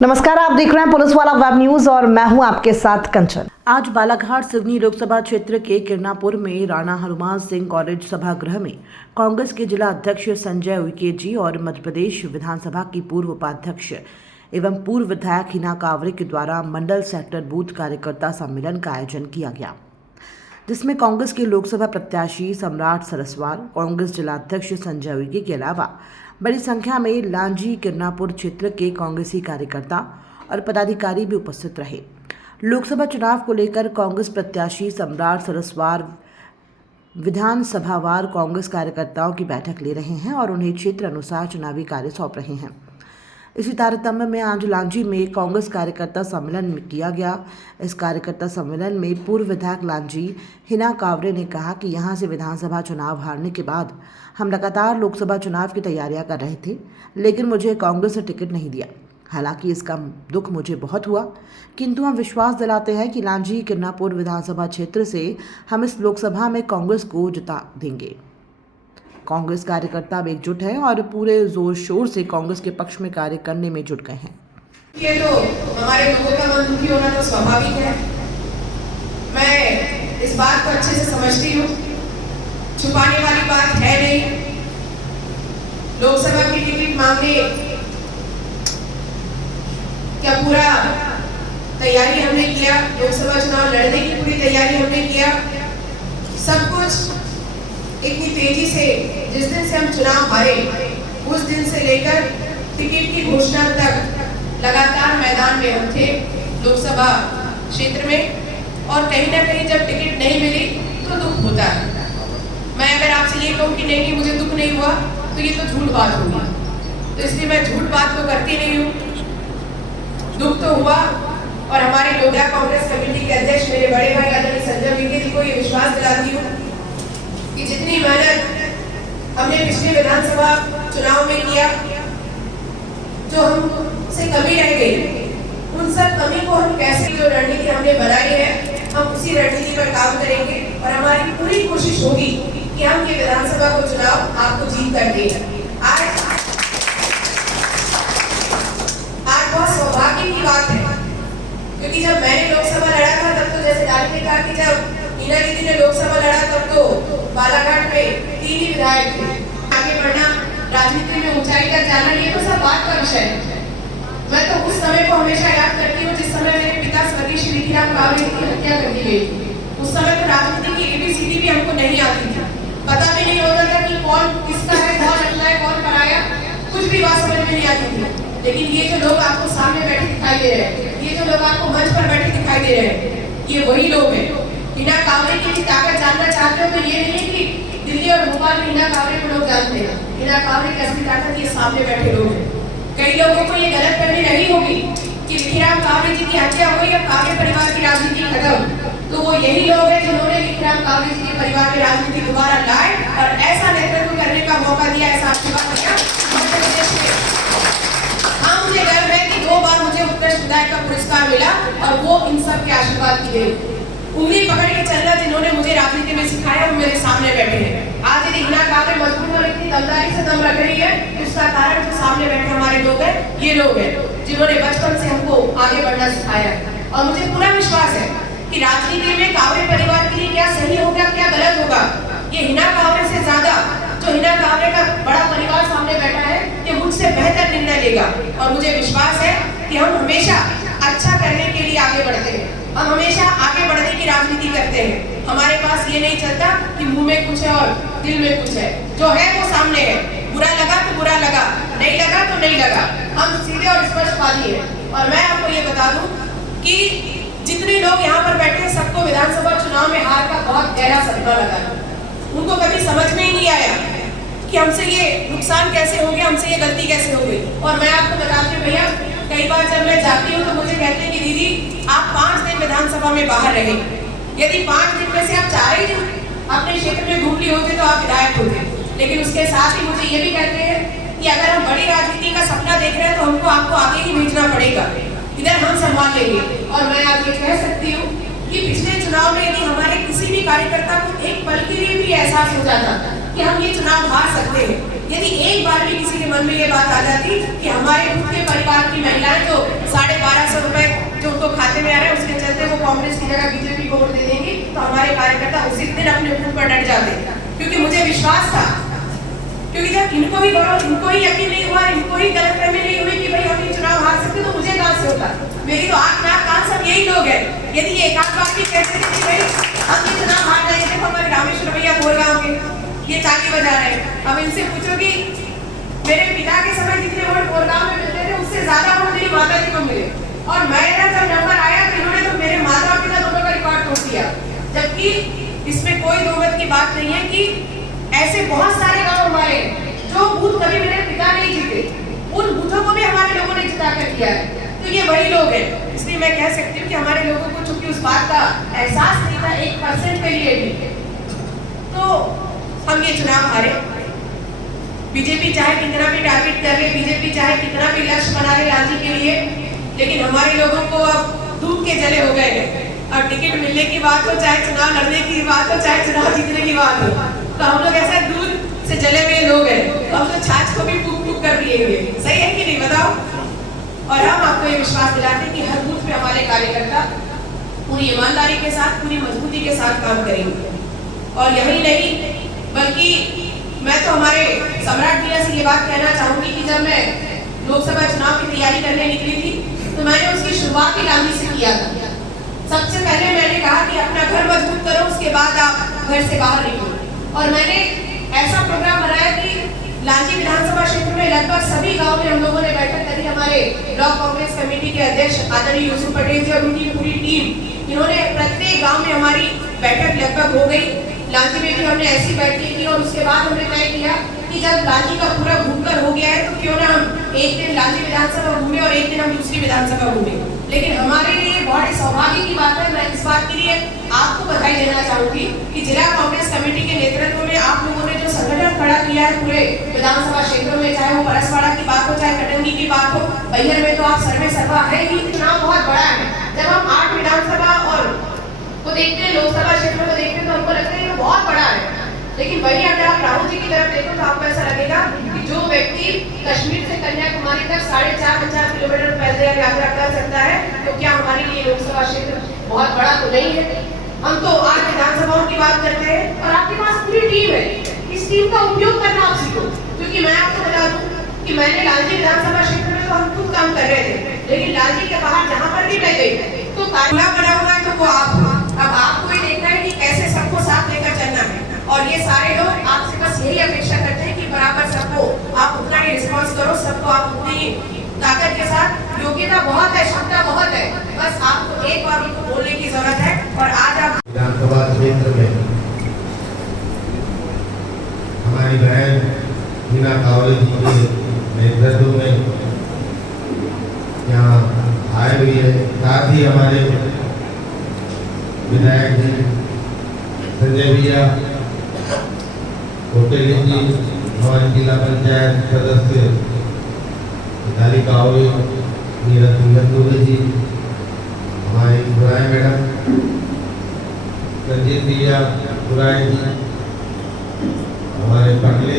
नमस्कार, आप देख रहे हैं पुलिस वाला वेब न्यूज और मैं हूं आपके साथ कंचन। आज बालाघाट सिवनी लोकसभा क्षेत्र के किरनापुर में राणा हनुमान सिंह कॉलेज सभागृह में कांग्रेस के जिला अध्यक्ष संजय उइके जी और मध्य प्रदेश विधानसभा की पूर्व उपाध्यक्ष एवं पूर्व विधायक हिना कांवरे के द्वारा मंडल सेक्टर बूथ कार्यकर्ता सम्मेलन का आयोजन किया गया, जिसमें कांग्रेस के लोकसभा प्रत्याशी सम्राट सरस्वाल, कांग्रेस जिलाध्यक्ष संजय उइके के अलावा बड़ी संख्या में लांजी किरनापुर क्षेत्र के कांग्रेसी कार्यकर्ता और पदाधिकारी भी उपस्थित रहे। लोकसभा चुनाव को लेकर कांग्रेस प्रत्याशी सम्राट सरस्वाल विधानसभावार कांग्रेस कार्यकर्ताओं की बैठक ले रहे हैं और उन्हें क्षेत्र अनुसार चुनावी कार्य सौंप रहे हैं। इसी तारतम्य में आज लांजी में कांग्रेस कार्यकर्ता सम्मेलन किया गया। इस कार्यकर्ता सम्मेलन में पूर्व विधायक लांजी हिना कांवरे ने कहा कि यहां से विधानसभा चुनाव हारने के बाद हम लगातार लोकसभा चुनाव की तैयारियां कर रहे थे, लेकिन मुझे कांग्रेस ने टिकट नहीं दिया। हालांकि इसका दुख मुझे बहुत हुआ, किंतु हम विश्वास दिलाते हैं कि लांजी किरनापुर विधानसभा क्षेत्र से हम इस लोकसभा में कांग्रेस को जिता देंगे। कांग्रेस कार्यकर्ता अब एकजुट हैं और पूरे जोर शोर से कांग्रेस के पक्ष में कार्य करने में जुट गए हैं। ये तो हमारे लोगों का मन दुखी होना तो स्वाभाविक है। मैं इस बात को अच्छे से समझती हूँ, छुपाने वाली बात है नहीं। लोकसभा की टिकट मांगने क्या पूरा तैयारी हमने किया, लोकसभा चुनाव लड़ने की पूरी तैयारी हमने किया। सब कुछ इतनी तेजी से जिस दिन से हम चुनाव हारे उस दिन से लेकर टिकट की घोषणा तक लगातार मैदान में हम थे लोकसभा क्षेत्र में, और कहीं ना कहीं जब टिकट नहीं मिली तो दुख होता है। मैं अगर आपसे ये कहूँ कि नहीं मुझे दुख नहीं हुआ तो ये तो झूठ बात होगी, तो इसलिए मैं झूठ बात तो करती नहीं हूँ। दुख तो हुआ, और हमारे लोहिया कांग्रेस कमेटी के अध्यक्ष मेरे बड़े भाई आदरणीय संजय उइके जी को ये विश्वास दिलाती हूँ कि जितनी मेहनत हमने पिछले विधानसभा चुनाव में किया, जो हमसे कमी रह गई, उन सब कमी को हम कैसे, जो रणनीति हमने बनाई है, हम उसी रणनीति पर काम करेंगे और हमारी पूरी कोशिश होगी कि हम ये विधानसभा को चुनाव आपको जीत कर दें। आज बहुत सौभाग्य की बात है, क्योंकि जब मैंने लोकसभा लड़ा था तब तो जैसे डाली ने कहा कि जब हिना दीदी ने लोकसभा लड़ा तब तो बालाघाट में 3 ही विधायक थे। आगे बढ़ना, राजनीति में ऊंचाई तक जाना, ये तो सब बात का विषय है। मैं तो उस समय को हमेशा याद करती हूँ जिस समय मेरे पिता स्वर्गीय श्री विधिराम कांवरे की हत्या कर दी गई। उस समय तो राजनीति की ABCD भी हमको नहीं आती थी, पता भी नहीं होता था कि कौन किसका है, कौन अगला है, कौन पराया, कुछ भी बात समझ में नहीं आती थी। लेकिन ये जो लोग आपको सामने बैठे दिखाई दे रहे हैं, ये जो लोग आपको मंच पर बैठे दिखाई दे रहे हैं, ये वही लोग हैं। हिना कांवरे की ताकत जानना चाहते हो तो ये नहीं है कि दिल्ली और भोपाल में हिना कांवरे को लोग जानते हैं। हिना कांवरे की असली ताकत ये सामने बैठे लोग हैं। कई लोगों को ये गलतफहमी नहीं होगी कि विधिराम कांवरे जी की हत्या हो गई, अब कांवरे परिवार की राजनीति खत्म, तो वो यही लोग हैं जिन्होंने विधिराम कांवरे जी के परिवार की राजनीति दोबारा लाए और ऐसा नेतृत्व करने का मौका दिया, ऐसा आशीर्वाद दिया। हाँ, मुझे गर्व है कि 2 बार मुझे उत्कृष्ट विधायक का पुरस्कार मिला और वो इन सब के आशीर्वाद की देन। उंगली पकड़ के चलना जिन्होंने मुझे राजनीति में सिखाया वो मेरे सामने बैठे हैं। आज यदि हिना कांवरे मजबूत और इतनी दमदारी से दम रख रही है, उसका कारण जो सामने बैठे हमारे लोग हैं, ये लोग हैं जिन्होंने बचपन से हमको आगे बढ़ना सिखाया। और मुझे पूरा विश्वास है कि राजनीति में कांवरे परिवार के लिए क्या सही होगा, क्या गलत होगा, ये हिना कांवरे से ज्यादा जो हिना कांवरे का बड़ा परिवार सामने बैठा है, ये मुझसे बेहतर निर्णय लेगा। और मुझे विश्वास है कि हम हमेशा अच्छा करने के लिए आगे बढ़ते हैं, हम हमेशा आगे बढ़ने की राजनीति करते हैं। हमारे पास ये नहीं चलता कि मुंह में कुछ है और दिल में कुछ है, जो है वो सामने है। बुरा लगा तो बुरा लगा, नहीं लगा तो नहीं लगा, हम सीधे और स्पष्टवादी हैं। और मैं आपको ये बता दूं कि जितने लोग यहाँ पर बैठे हैं, सबको विधानसभा चुनाव में हार का बहुत गहरा सदमा लगा है। उनको कभी समझ में ही नहीं आया कि हमसे ये नुकसान कैसे हो गया, हमसे ये गलती कैसे हो गई। और मैं आपको बताती हूँ भैया, कई बार जब मैं जाती हूँ तो मुझे कहते हैं कि दीदी आप 5 दिन विधानसभा में बाहर रहे, यदि 5 दिन में से आप 4 ही दिन अपने क्षेत्र में घूम लिए होते तो आप विधायक होते। लेकिन उसके साथ ही मुझे ये भी कहते हैं कि अगर हम बड़ी राजनीति का सपना देख रहे हैं तो हमको आपको आगे ही भेजना पड़ेगा, इधर हम संभाल लेंगे। और मैं आज ये कह सकती हूँ कि पिछले चुनाव में यदि हमारे किसी भी कार्यकर्ता को एक पल के लिए भी एहसास हो जाता कि हम ये चुनाव हार सकते हैं। यदि एक बार भी किसी के मन में ये बात आ जाती कि हमारे खुद के परिवार की महिलाएं जो 1250 रुपए जो उनको खाते में आ रहे हैं उसके चलते वो कांग्रेस की जगह बीजेपी को वोट दे देंगी, तो हमारे कार्यकर्ता उसी दिन अपने बूथ पर डट जाते। क्योंकि मुझे विश्वास था, क्योंकि जब इनको ही यकीन नहीं हुआ, इनको ही गलतफहमी नहीं हुई कि भाई हम ये चुनाव हार सकते, तो मुझे कहां से होता। मेरी तो आंख नाक कान सब यही लोग हैं। यदि ये एक आध बात भी कहते थे कि भाई हम ये चुनाव हार जाएंगे, देखो हमारे रामेश्वर भैया बोरगांव के ये चाकी बजा रहे हैं। अब इनसे पूछो कि मेरे पिता के समय जितने वोट बोरगांव में मिलते थे उससे ज्यादा वोट मेरी माता जी को मिले, और मेरा जब नंबर आया तो इन्होंने तो मेरे माता और पिता दोनों का रिकॉर्ड तोड़ दिया। जबकि इसमें कोई दो मत की बात नहीं है कि ऐसे बहुत सारे गांव हमारे जो बूथ कभी मेरे पिता नहीं जीते, उन बूथों को भी हमारे लोगों ने जिता कर किया है। तो ये वही लोग हैं। इसलिए मैं कह सकती हूँ कि हमारे लोगों को चूंकि उस बात का एहसास नहीं था 1% के लिए भी, तो हम ये चुनाव हारे। बीजेपी चाहे कितना भी टारगेट कर ले, बीजेपी चाहे कितना भी लक्ष्य बना ले लालजी के लिए, लेकिन हमारे लोगों को अब दूध के जले हो गए हैं। और टिकट मिलने की बात हो, चाहे चुनाव लड़ने की बात हो, चाहे चुनाव जीतने की बात हो, तो हम लोग ऐसा दूध से जले हुए लोग हैं, तो हम तो छाछ को भी फूक फूक कर दिएंगे। सही है कि नहीं, बताओ। और हम आपको ये विश्वास दिलाते हैं कि हर बूथ पे हमारे कार्यकर्ता पूरी ईमानदारी के साथ, पूरी मजबूती के साथ काम करेंगे। और यही नहीं, बल्कि मैं तो हमारे सम्राट भैया से ये बात कहना चाहूंगी कि जब मैं लोकसभा चुनाव की तैयारी करने निकली थी तो मैंने उसकी शुरुआत ही लालजी से किया था। सबसे पहले मैंने कहा कि अपना घर मजबूत करो, उसके बाद आप घर से बाहर निकलो। और मैंने ऐसा प्रोग्राम बनाया कि लालजी विधानसभा क्षेत्र में लगभग सभी गांव में हम लोगों ने बैठक करी। हमारे ब्लॉक कांग्रेस कमेटी के अध्यक्ष आदरणीय यूसुफ पटेल जी और उनकी पूरी टीम, इन्होंने प्रत्येक गांव में हमारी बैठक लगभग हो गई। लालजी में भी हमने ऐसी बैठक की और उसके बाद हमने तय किया कि जब लालजी का पूरा घूमकर हो गया है तो क्यों ना हम एक दिन लालजी विधानसभा घूमे और एक दिन हम दूसरी विधानसभा घूमे। लेकिन हमारे लिए बहुत सौभाग्य की बात है, मैं इस बात के लिए आपको बधाई देना चाहूंगी कि जिला कांग्रेस कमेटी के नेतृत्व में आप लोगों ने जो संगठन खड़ा किया है पूरे विधानसभा क्षेत्रों में, चाहे वो परसवाड़ा की बात हो, चाहे कटंगी की बात हो, बैहर में तो आप सर्वे सर्वा है ही। चुनाव बहुत बड़ा है। जब हम 8 विधानसभा और को देखते हैं, लोकसभा क्षेत्र को देखते हैं, तो हमको लगता है ये बहुत बड़ा है। लेकिन वही अगर आप राहुल जी की तरफ देखो तो आपको ऐसा लगेगा कि जो व्यक्ति कश्मीर से कन्याकुमारी तक 4.5 किलोमीटर पैदल यात्रा कर सकता है, तो क्या हमारे लिए लोकसभा क्षेत्र बहुत बड़ा तो नहीं है। हम तो 8 विधानसभाओं की बात करते हैं और आपके पास पूरी टीम है। इस टीम का उपयोग करना आप सीखो। क्योंकि मैं आपको बता दूं कि मैंने लालजी विधानसभा क्षेत्र में तो हम खुद काम कर रहे थे, लेकिन लालजी के बाहर जहाँ पर भी मैं गई तो कामयाब बना हुआ है, तो वो आप। अब आपको ये देखना है कि कैसे सबको साथ लेकर चलना है। और ये सारे लोग आपसे बस यही अपेक्षा करते हैं कि बराबर सबको आप उतना ही रिस्पॉन्स करो, सबको आप उतनी ताकत के साथ। योग्यता बहुत है, क्षमता बहुत है, बस आपको एक बार उनको बोलने की जरूरत है। और आज आप विधानसभा क्षेत्र में हमारी बहन हिना कावले जी के नेतृत्व में यहाँ आए हुई है, साथ ही हमारे विधायक जी संजय भैया, होटेली जी, हमारे जिला पंचायत सदस्य मिताली कावले, नीरज सिंह दुबे जी, हमारी बुराई मैडम, रंजीत भैया बुराई जी, हमारे पगले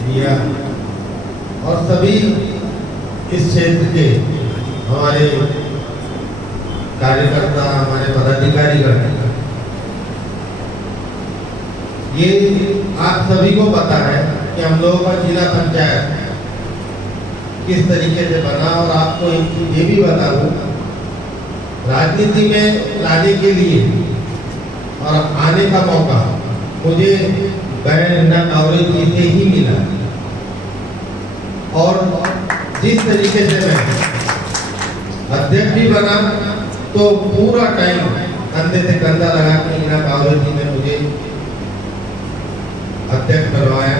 भैया और सभी इस क्षेत्र के हमारे कार्यकर्ता, हमारे पदाधिकारी गण। ये आप सभी को पता है कि हम लोगों का जिला पंचायत किस तरीके से बना। और आपको ये भी बता दूं, राजनीति में लाने के लिए और आने का मौका मुझे बहन हिना कावले जी से ही मिला। और जिस तरीके से मैं अध्यक्ष भी बना तो पूरा टाइम कंधे से कंधा लगा के हिना कावले जी ने मुझे अध्यक्ष बनवाया,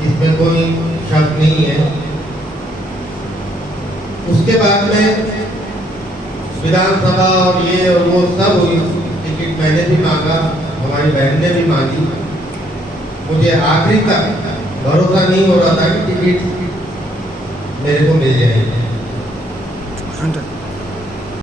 इसमें कोई शक नहीं है। उसके बाद में विधानसभा और ये और वो सब हुई, टिकट मैंने भी मांगा, हमारी बहन ने भी मांगी। मुझे आखिरी तक भरोसा नहीं हो रहा था कि टिकट मेरे को मिल जाएगी।